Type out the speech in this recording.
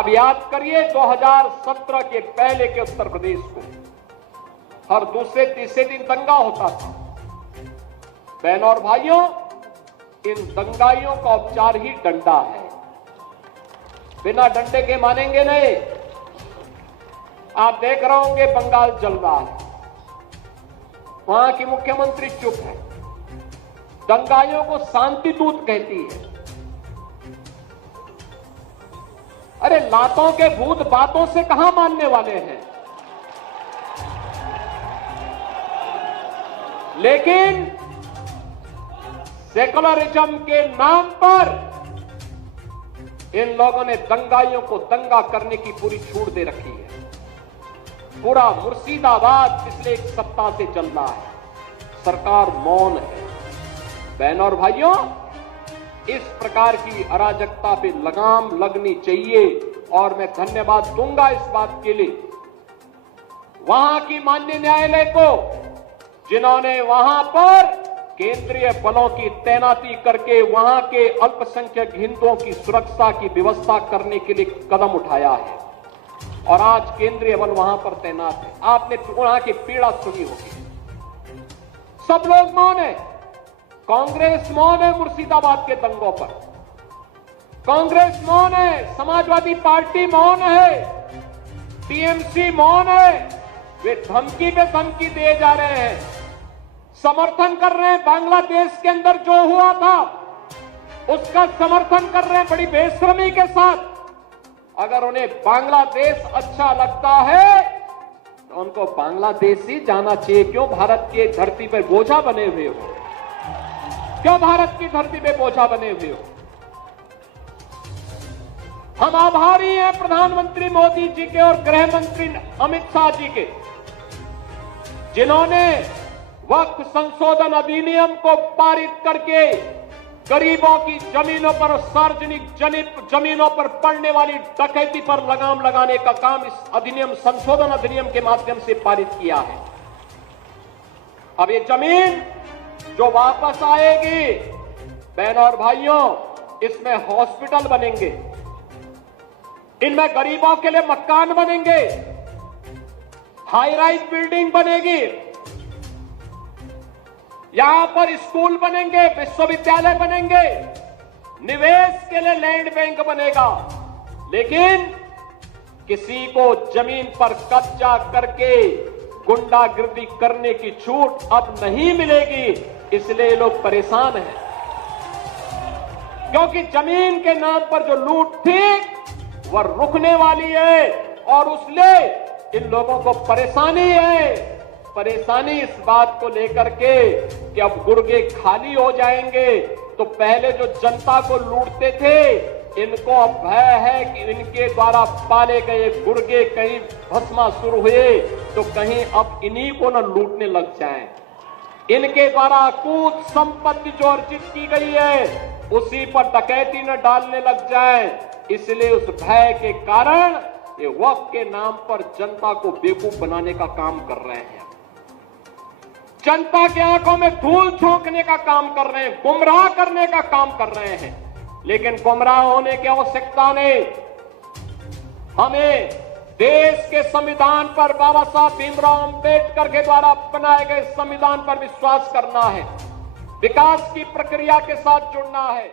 अब याद करिए 2017 के पहले के उत्तर प्रदेश को हर दूसरे तीसरे दिन दंगा होता था। बहनों और भाइयों, इन दंगाइयों का उपचार ही डंडा है। बिना डंडे के मानेंगे नहीं। आप देख रहे होंगे बंगाल जल रहा है, वहां की मुख्यमंत्री चुप है, दंगाइयों को शांति दूत कहती है। अरे लातों के भूत बातों से कहां मानने वाले हैं। लेकिन सेकुलरिज्म के नाम पर इन लोगों ने दंगाइयों को दंगा करने की पूरी छूट दे रखी है। पूरा मुर्शिदाबाद पिछले एक सप्ताह से चल रहा है, सरकार मौन है। बहनों और भाइयों, इस प्रकार की अराजकता पे लगाम लगनी चाहिए और मैं धन्यवाद दूंगा इस बात के लिए वहां की माननीय न्यायालय को, जिन्होंने वहां पर केंद्रीय बलों की तैनाती करके वहां के अल्पसंख्यक हिंदुओं की सुरक्षा की व्यवस्था करने के लिए कदम उठाया है और आज केंद्रीय बल वहां पर तैनात है। आपने वहां की पीड़ा सुनी होगी। सब लोग मौन है। कांग्रेस मौन है मुर्शिदाबाद के दंगों पर, कांग्रेस मौन है, समाजवादी पार्टी मौन है, टीएमसी मौन है। वे धमकी पे धमकी दिए जा रहे हैं, समर्थन कर रहे हैं। बांग्लादेश के अंदर जो हुआ था उसका समर्थन कर रहे हैं बड़ी बेशर्मी के साथ। अगर उन्हें बांग्लादेश अच्छा लगता है तो उनको बांग्लादेश ही जाना चाहिए। क्यों भारत की धरती पर बोझा बने हुए हो? क्यों भारत की धरती पे बोझा बने हुए हो? हम आभारी हैं प्रधानमंत्री मोदी जी के और गृह मंत्री अमित शाह जी के, जिन्होंने वक्फ संशोधन अधिनियम को पारित करके गरीबों की जमीनों पर, सार्वजनिक जमीनों पर पड़ने वाली डकैती पर लगाम लगाने का काम इस अधिनियम, संशोधन अधिनियम के माध्यम से पारित किया है। अब ये जमीन जो वापस आएगी, बहनों और भाइयों, इसमें हॉस्पिटल बनेंगे, इनमें गरीबों के लिए मकान बनेंगे, हाई राइज बिल्डिंग बनेगी, यहां पर स्कूल बनेंगे, विश्वविद्यालय बनेंगे, निवेश के लिए लैंड बैंक बनेगा। लेकिन किसी को जमीन पर कब्जा करके गुंडागिर्दी करने की छूट अब नहीं मिलेगी। इसलिए लोग परेशान हैं, क्योंकि जमीन के नाम पर जो लूट थी वह रुकने वाली है और इसलिए इन लोगों को परेशानी है। परेशानी इस बात को लेकर के कि अब गुर्गे खाली हो जाएंगे। तो पहले जो जनता को लूटते थे, इनको अब भय है कि इनके द्वारा पाले गए गुर्गे कहीं भस्मासुर हुए तो कहीं अब इन्हीं को न लूटने लग जाएं। इनके द्वारा अकूत संपत्ति जो अर्जित की गई है उसी पर डकैती न डालने लग जाए। इसलिए उस भय के कारण ये वक्फ के नाम पर जनता को बेवकूफ बनाने का काम कर रहे हैं, जनता की आंखों में धूल झोंकने का काम कर रहे हैं, गुमराह करने का काम कर रहे हैं। लेकिन गुमराह होने की आवश्यकता नहीं। हमें देश के संविधान पर, बाबा साहब भीमराव अंबेडकर के द्वारा बनाए गए संविधान पर विश्वास करना है, विकास की प्रक्रिया के साथ जुड़ना है।